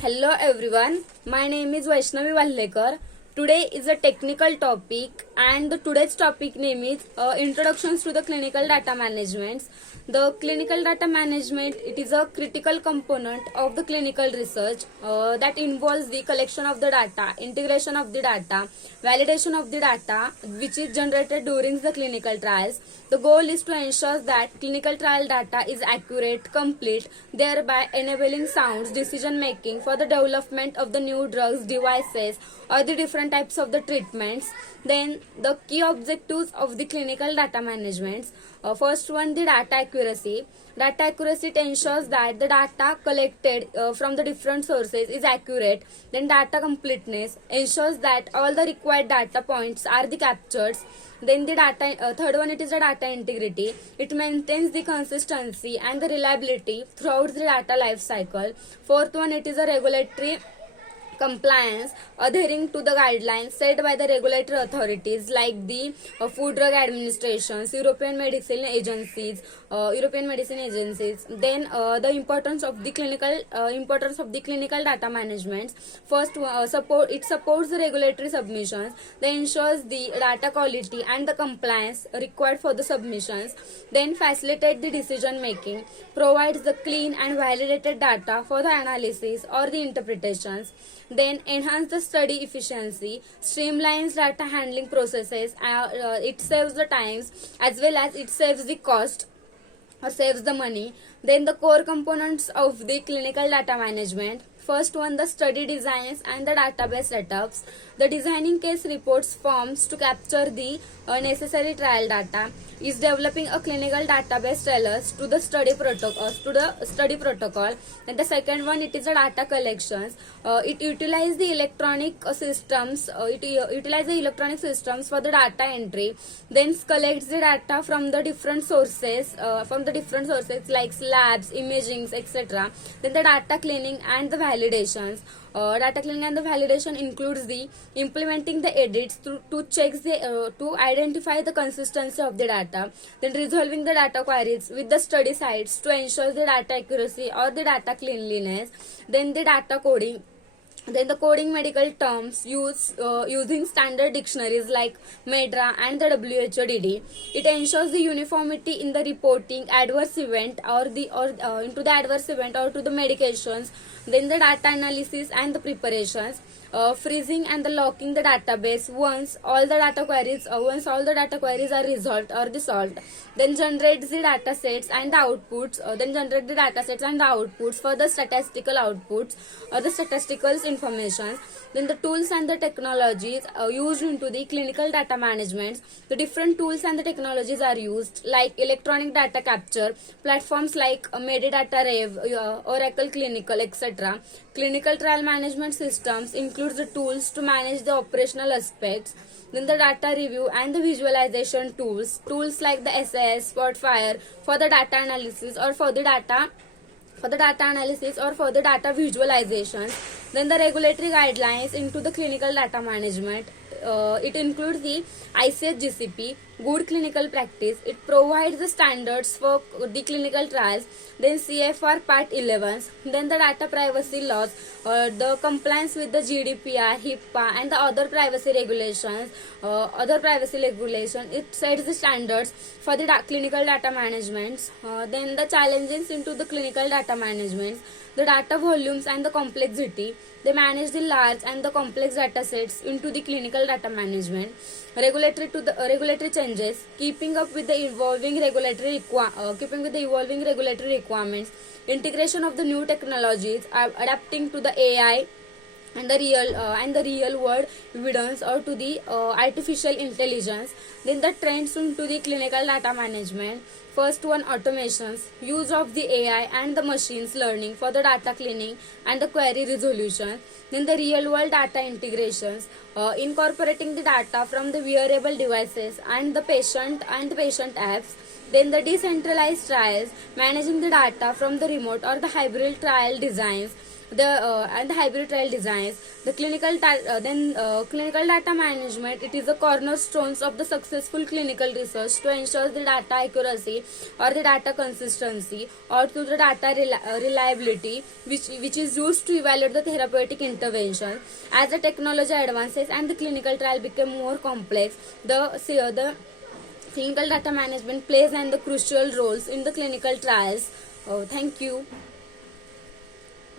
Hello everyone, my name is Vaishnavi Vallekar. Today is a technical topic and today's topic name is Introductions to the Clinical Data Management. The clinical data management, it is a critical component of the clinical research that involves the collection of the data, integration of the data, validation of the data which is generated during the clinical trials. The goal is to ensure that clinical trial data is accurate, complete, thereby enabling sound decision making for the development of the new drugs, devices, or the different types of the treatments. Then the key objectives of the clinical data management. First one, the data accuracy. Data accuracy ensures that the data collected from the different sources is accurate. Then data completeness ensures that all the required data points are the captured. Then the data, third one, it is the data integrity. It maintains the consistency and the reliability throughout the data life cycle. Fourth one, it is a regulatory compliance, adhering to the guidelines set by the regulatory authorities like the Food Drug Administrations, European Medicine Agencies. Then the importance of the clinical data management. First, it supports the regulatory submissions. Then ensures the data quality and the compliance required for the submissions. Then facilitate the decision making, provides the clean and validated data for the analysis or the interpretations. Then enhance the study efficiency, streamlines data handling processes. It saves the times as well as it saves the cost or saves the money. Then the core components of the clinical data management. First one, the study designs and the database setups. The designing case reports forms to capture the necessary trial data. Is developing a clinical database tailors to the study protocol. And the second one, it is the data collections. It utilizes the electronic systems. Utilize the electronic systems for the data entry. Then collects the data from the different sources, like labs, imagings, etc. Then the data cleaning and the validations. Data cleaning and the validation includes the implementing the edits to check to identify the consistency of the data, then resolving the data queries with the study sites to ensure the data accuracy or the data cleanliness, then the data coding. Then the coding medical terms using standard dictionaries like MEDRA and the WHO-DD. It ensures the uniformity in the reporting adverse event into the adverse event or to the medications. Then the data analysis and the preparations. Freezing and the locking the database once all the data queries are resolved or the solved. Then generates the data sets and the outputs. For the statistical outputs or the statistical information. Then the tools and the technologies used into the clinical data management. The different tools and the technologies are used like electronic data capture platforms like Medidata Rev, Oracle Clinical, etc. Clinical trial management systems includes the tools to manage the operational aspects. Then the data review and the visualization tools like the SAS, Spotfire for the data analysis or for the data visualizations. Then the regulatory guidelines into the clinical data management. It includes the ICH GCP, Good Clinical Practice. It provides the standards for the clinical trials. Then CFR Part 11. Then the data privacy laws, the compliance with the GDPR, HIPAA, and the other privacy regulations. It sets the standards for the clinical data management. Then the challenges into the clinical data management. The data volumes and the complexity. They manage the large and the complex data sets into the clinical data management. Regulatory changes, keeping up with the evolving regulatory requirements. Integration of the new technologies, adapting to the AI and the real world evidence or to the artificial intelligence. Then the trends into the clinical data management. First one, automations, use of the AI and the machines learning for the data cleaning and the query resolution. Then the real world data integrations, incorporating the data from the wearable devices and the patient apps. Then the decentralized trials, managing the data from the remote or the hybrid trial designs. and the hybrid trial designs. The clinical data management, it is the cornerstones of the successful clinical research to ensure the data accuracy or the data consistency or to the data reliability, which is used to evaluate the therapeutic intervention. As the technology advances and the clinical trial become more complex, the clinical data management plays and the crucial roles in the clinical trials. Thank you.